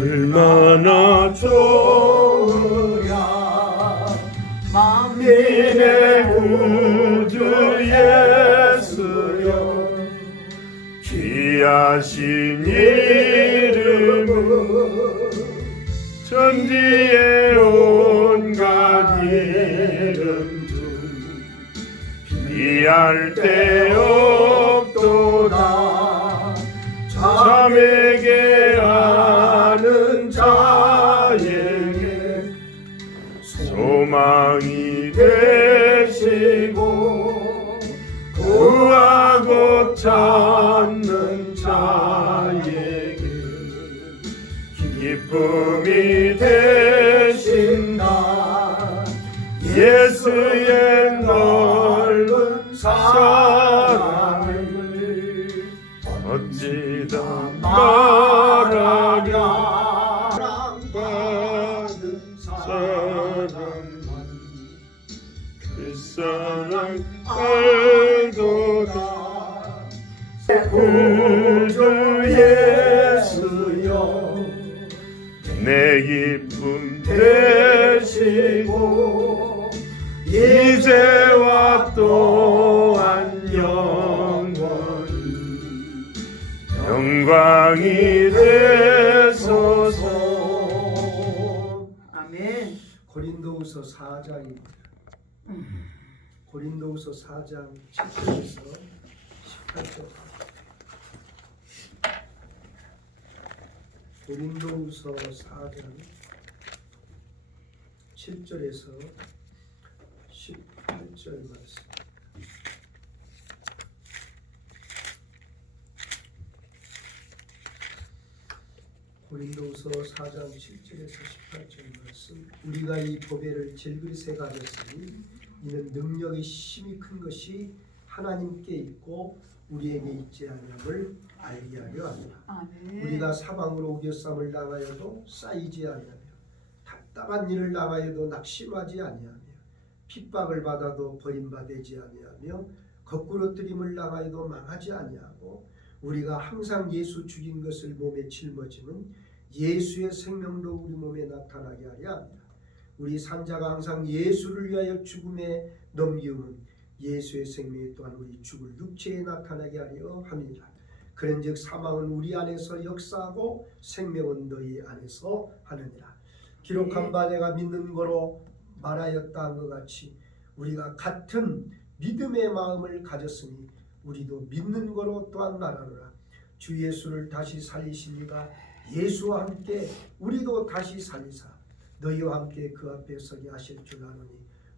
얼마나 좋으랴 만민의 구주 예수여 귀하신 이름은 천지의 온갖 이름 중 비할 데 없도다 자매게 아는 자에게 소망이 되시고 구하고 찾는 자에게 기쁨이 되신다 예수의 넓은 사랑을 어찌다 말하랴 사랑받은 사랑만 그 사랑 알도다 구주 예수여 내 기쁨 되시고 이제와 또한 영원히 영광이 되소서. 아멘. 고린도후서 4장입니다. 고린도후서 4장 7절에서 18절. 고린도후서 4장 7절에서 18절 말씀. 고린도후서 4장 7절에서 18절 말씀. 우리가 이 보배를 질그릇에 가졌으니 이는 능력이 심히 큰 것이 하나님께 있고 우리에게 있지 아니함을 알게 하려 합니다. 아멘. 우리가 사방으로 우겨쌈을 당하여도 쌓이지 아니하며 답답한 일을 당하여도 낙심하지 아니하며 핍박을 받아도 버림받지 아니하며 거꾸로 뜨림을 당하여도 망하지 아니하고 우리가 항상 예수 죽인 것을 몸에 짊어지는 예수의 생명도 우리 몸에 나타나게 하려 합니다. 우리 산자가 항상 예수를 위하여 죽음에 넘기움은 예수의 생명이 또한 우리 죽을 육체에 나타나게 하려 함이니라. 그런즉 사망은 우리 안에서 역사하고 생명은 너희 안에서 하느니라. 기록한 바 내가 믿는 거로 말하였다 한 것 같이 우리가 같은 믿음의 마음을 가졌으니 우리도 믿는 거로 또한 말하노라. 주 예수를 다시 살리시니가 예수와 함께 우리도 다시 살리사 너희와 함께 그 앞에 서게 하실 줄 아노니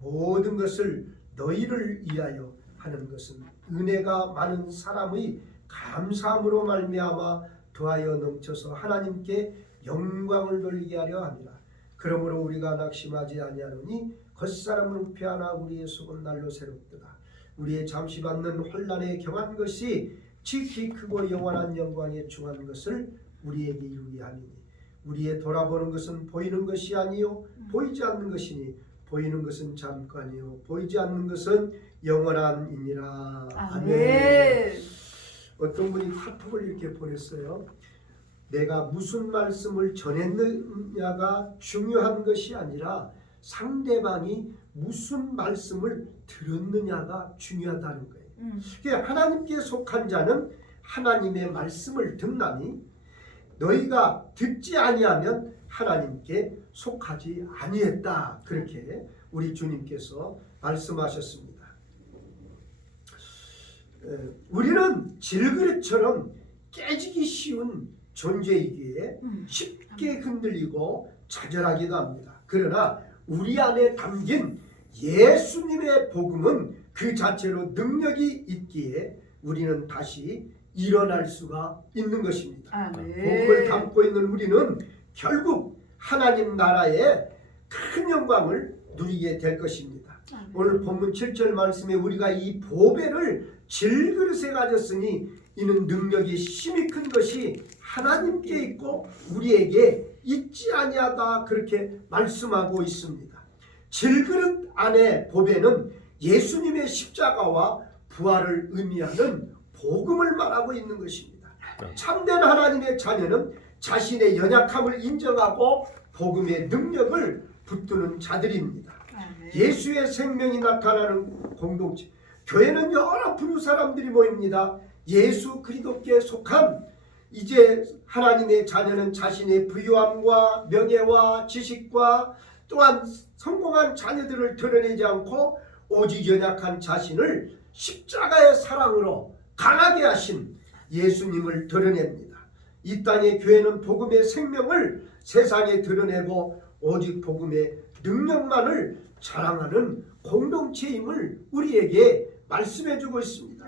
모든 것을 너희를 위하여 하는 것은 은혜가 많은 사람의 감사함으로 말미암아 더하여 넘쳐서 하나님께 영광을 돌리게 하려 함이라. 그러므로 우리가 낙심하지 아니하노니 겉사람은 우패하나 우리의 속은 날로 새롭도다. 우리의 잠시 받는 혼란에 경한 것이 지극히 크고 영원한 영광에 중한 것을 우리에게 이루게 하니니 우리의 돌아보는 것은 보이는 것이 아니요 보이지 않는 것이니 보이는 것은 잠깐이요 보이지 않는 것은 영원한이니라. 아멘. 어떤 분이 카톡을 이렇게 보냈어요. 내가 무슨 말씀을 전했느냐가 중요한 것이 아니라 상대방이 무슨 말씀을 들었느냐가 중요하다는 거예요. 그러니까 하나님께 속한 자는 하나님의 말씀을 듣나니 너희가 듣지 아니하면 하나님께 속하지 아니했다. 그렇게 우리 주님께서 말씀하셨습니다. 우리는 질그릇처럼 깨지기 쉬운 존재이기에 쉽게 흔들리고 좌절하기도 합니다. 그러나 우리 안에 담긴 예수님의 복음은 그 자체로 능력이 있기에 우리는 다시 일어날 수가 있는 것입니다. 아멘. 복음을 담고 있는 우리는 결국 하나님 나라의 큰 영광을 누리게 될 것입니다. 아멘. 오늘 본문 7절 말씀에 우리가 이 보배를 질그릇에 가졌으니 이는 능력이 심히 큰 것이 하나님께 있고 우리에게 있지 아니하다 그렇게 말씀하고 있습니다. 질그릇 안에 보배는 예수님의 십자가와 부활을 의미하는 복음을 말하고 있는 것입니다. 참된 하나님의 자녀는 자신의 연약함을 인정하고 복음의 능력을 붙드는 자들입니다. 예수의 생명이 나타나는 공동체. 교회는 여러 부류 사람들이 모입니다. 예수 그리스도께 속한 이제 하나님의 자녀는 자신의 부유함과 명예와 지식과 또한 성공한 자녀들을 드러내지 않고 오직 연약한 자신을 십자가의 사랑으로 강하게 하신 예수님을 드러냅니다. 이 땅의 교회는 복음의 생명을 세상에 드러내고 오직 복음의 능력만을 자랑하는 공동체임을 우리에게 말씀해 주고 있습니다.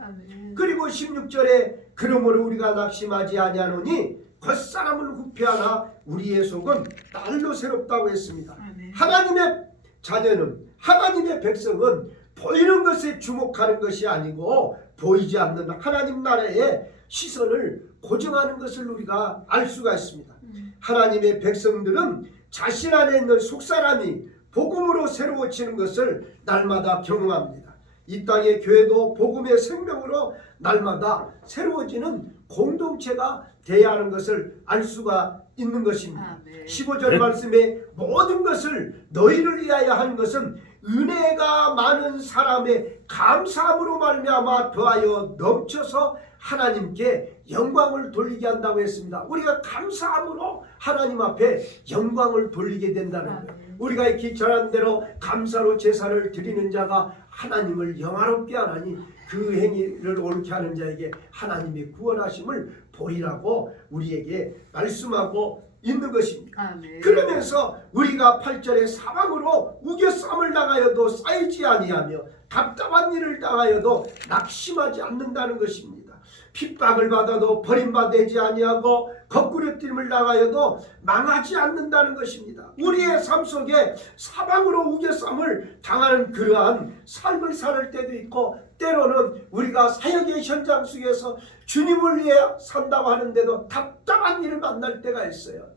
그리고 16절에 그러므로 우리가 낙심하지 아니하노니 겉사람은 후패하나 우리의 속은 날로 새롭다고 했습니다. 하나님의 자녀는, 하나님의 백성은 보이는 것에 주목하는 것이 아니고 보이지 않는 하나님 나라의 시선을 고정하는 것을 우리가 알 수가 있습니다. 하나님의 백성들은 자신 안에 있는 속사람이 복음으로 새로워지는 것을 날마다 경험합니다. 이 땅의 교회도 복음의 생명으로 날마다 새로워지는 공동체가 되어야 하는 것을 알 수가 있는 것입니다. 15절 말씀에 모든 것을 너희를 위하여 하는 것은 은혜가 많은 사람의 감사함으로 말미암아 더하여 넘쳐서 하나님께 영광을 돌리게 한다고 했습니다. 우리가 감사함으로 하나님 앞에 영광을 돌리게 된다는 거예요. 우리가 익히 전한 대로 감사로 제사를 드리는 자가 하나님을 영화롭게 하나니 그 행위를 옳게 하는 자에게 하나님의 구원하심을 보이라고 우리에게 말씀하고 있는 것입니다. 그러면서 우리가 8절에 사방으로 우겨쌈을 당하여도 쌓이지 아니하며 답답한 일을 당하여도 낙심하지 않는다는 것입니다. 핍박을 받아도 버림받지 아니하고 거꾸러뜨림을 당하여도 망하지 않는다는 것입니다. 우리의 삶 속에 사방으로 우겨쌈을 당하는 그러한 삶을 살 때도 있고 때로는 우리가 사역의 현장 속에서 주님을 위해 산다고 하는데도 답답한 일을 만날 때가 있어요.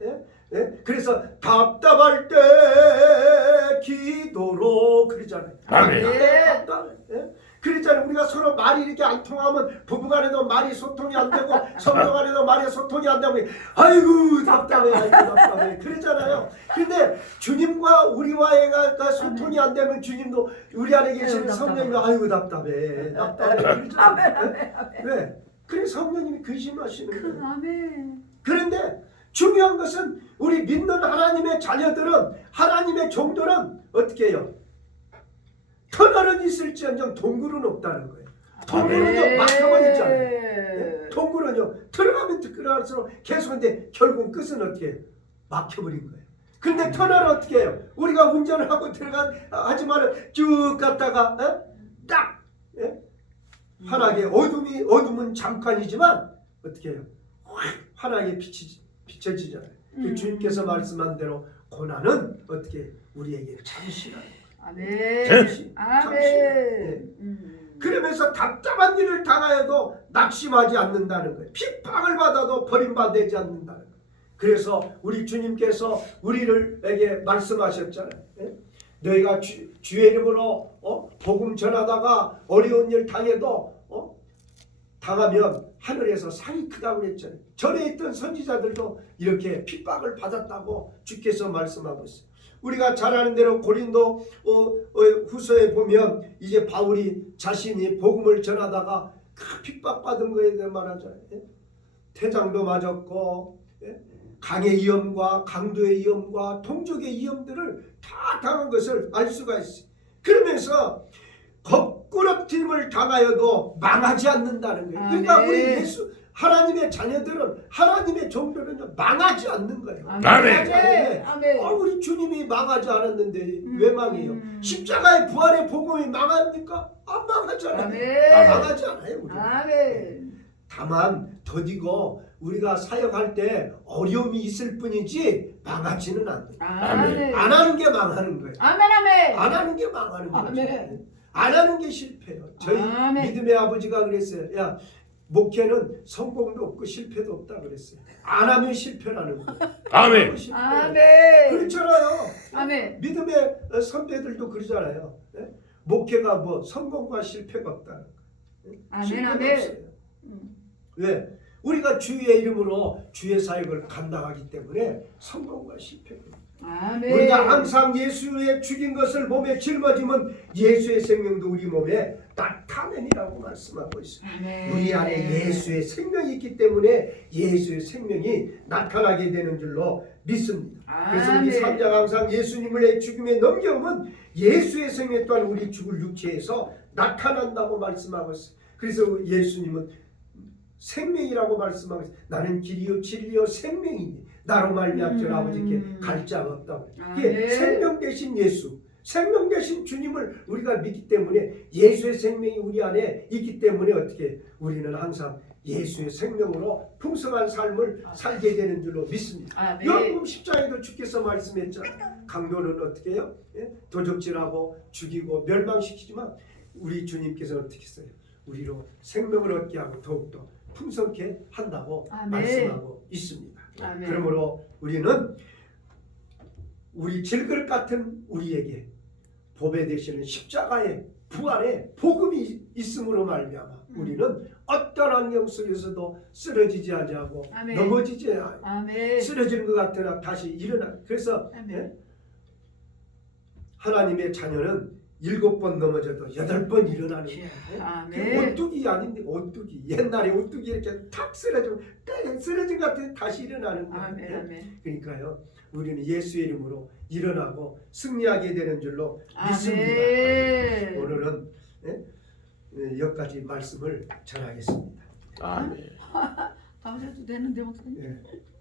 그래서 답답할 때 기도로 그러잖아요. 그랬잖아요. 우리가 서로 말이 이렇게 안 통하면 부부간에도 말이 소통이 안 되고 성도간에도 말이 소통이 안 되고 아이고 답답해 아이고 답답해 그랬잖아요. 근데 주님과 우리와의 소통이 안 되면 주님도 우리 안에 계시는 성령님이 아이고 답답해 그러잖아요. 왜? 그래 성령님이 근심하시는 거예요. 그런데 중요한 것은 우리 믿는 하나님의 자녀들은 하나님의 종들은 어떻게 해요? 터널은 있을지언정 동굴은 없다는 거예요. 동굴은요 막혀버리잖아요. 동굴은요 들어가면 들어갈수록 계속인데 결국 끝은 어떻게 해요? 막혀버린 거예요. 근데 터널은 어떻게 해요? 우리가 운전을 하고 하지만 쭉 갔다가 딱 환하게 어둠은 잠깐이지만 어떻게 해요? 환하게 비춰지잖아요. 그 주님께서 말씀한 대로 고난은 어떻게 우리에게 잠시라는 거예요. 잠시. 그러면서 답답한 일을 당하여도 낙심하지 않는다는 거예요. 핍박을 받아도 버림받지 않는다는 거예요. 그래서 우리 주님께서 우리에게 말씀하셨잖아요. 너희가 주의 이름으로 복음 전하다가 어려운 일 당해도 당하면 하늘에서 상이 크다고 그랬잖아요. 전에 있던 선지자들도 이렇게 핍박을 받았다고 주께서 말씀하고 있어요. 우리가 잘 아는 대로 고린도 후서에 보면 이제 바울이 자신이 복음을 전하다가 그 핍박받은 거에 대해 말하잖아요. 태장도 맞았고 강의 위험과 강도의 위험과 동족의 위험들을 다 당한 것을 알 수가 있어요. 그러면서 거꾸러뜨림을 당하여도 망하지 않는다는 거예요. 그러니까 우리 예수 하나님의 자녀들은 하나님의 종들은 망하지 않는 거예요. 아멘. 우리 주님이 망하지 않았는데 왜 망해요? 십자가의 부활의 복음이 망합니까? 안 망하잖아요. 망하지 않아요. 우리. 다만 더디고 우리가 사역할 때 어려움이 있을 뿐이지 망하지는 않아요. 안 하는 게 망하는 거예요. 안 하는 게 망하는 거예요. 안 하는 게 실패예요. 저희 믿음의 아버지가 그랬어요. 야, 목회는 성공도 없고 실패도 없다 그랬어요. 안 하면 실패라는 거예요. 아멘. 그렇잖아요. 아멘. 믿음의 선배들도 그러잖아요. 목회가 뭐 성공과 실패가 없다는 거예요. 아멘. 왜? 우리가 주의 이름으로 주의 사역을 감당하기 때문에 성공과 실패입니다. 아멘. 우리가 항상 예수의 죽인 것을 몸에 짊어지면 예수의 생명도 우리 몸에 나타내니라고 말씀하고 있습니다. 아멘. 우리 안에 예수의 생명이 있기 때문에 예수의 생명이 나타나게 되는 줄로 믿습니다. 그래서 우리 아멘. 3장 항상 예수님을 죽임에 넘겨오면 예수의 생명 또한 우리 죽을 육체에서 나타난다고 말씀하고 있어요. 그래서 예수님은 생명이라고 말씀하고 있어요. 나는 길이요 진리요 생명이니 나로 말미암지 아버지께 갈 자가 없다고. 이게 아멘. 생명 대신 예수, 생명 대신 주님을 우리가 믿기 때문에 예수의 생명이 우리 안에 있기 때문에 어떻게 우리는 항상 예수의 생명으로 풍성한 삶을 살게 되는 줄로 믿습니다. 아멘. 요한복음 10장에도 주께서 말씀했잖아요. 강도는 어떻게 해요? 예? 도적질하고 죽이고 멸망시키지만 우리 주님께서 어떻게 했어요? 우리로 생명을 얻게 하고 더욱더 풍성케 한다고 아멘. 말씀하고 있습니다. 아멘. 그러므로 우리는 우리 질그릇 같은 우리에게 보배 되시는 십자가의 부활의 복음이 있음으로 말미암아 우리는 어떤 환경 속에서도 쓰러지지 아니하고 아멘. 넘어지지 않고 아멘. 쓰러지는 것 같으나 다시 일어나. 그래서 아멘. 하나님의 자녀는 7번 넘어져도 8번 일어나는 거예요. 아멘. 오뚜기 아닌데 오뚜기. 옛날에 오뚜기 이렇게 탁 쓰러지면 땡 쓰러진 것 같은데 다시 일어나는 거예요. 아멘. 아멘. 그러니까요. 우리는 예수의 이름으로 일어나고 승리하게 되는 줄로 믿습니다. 아멘. 오늘은 여기까지 말씀을 전하겠습니다. 아멘. 다 하셔도 되는데 목사님. 예.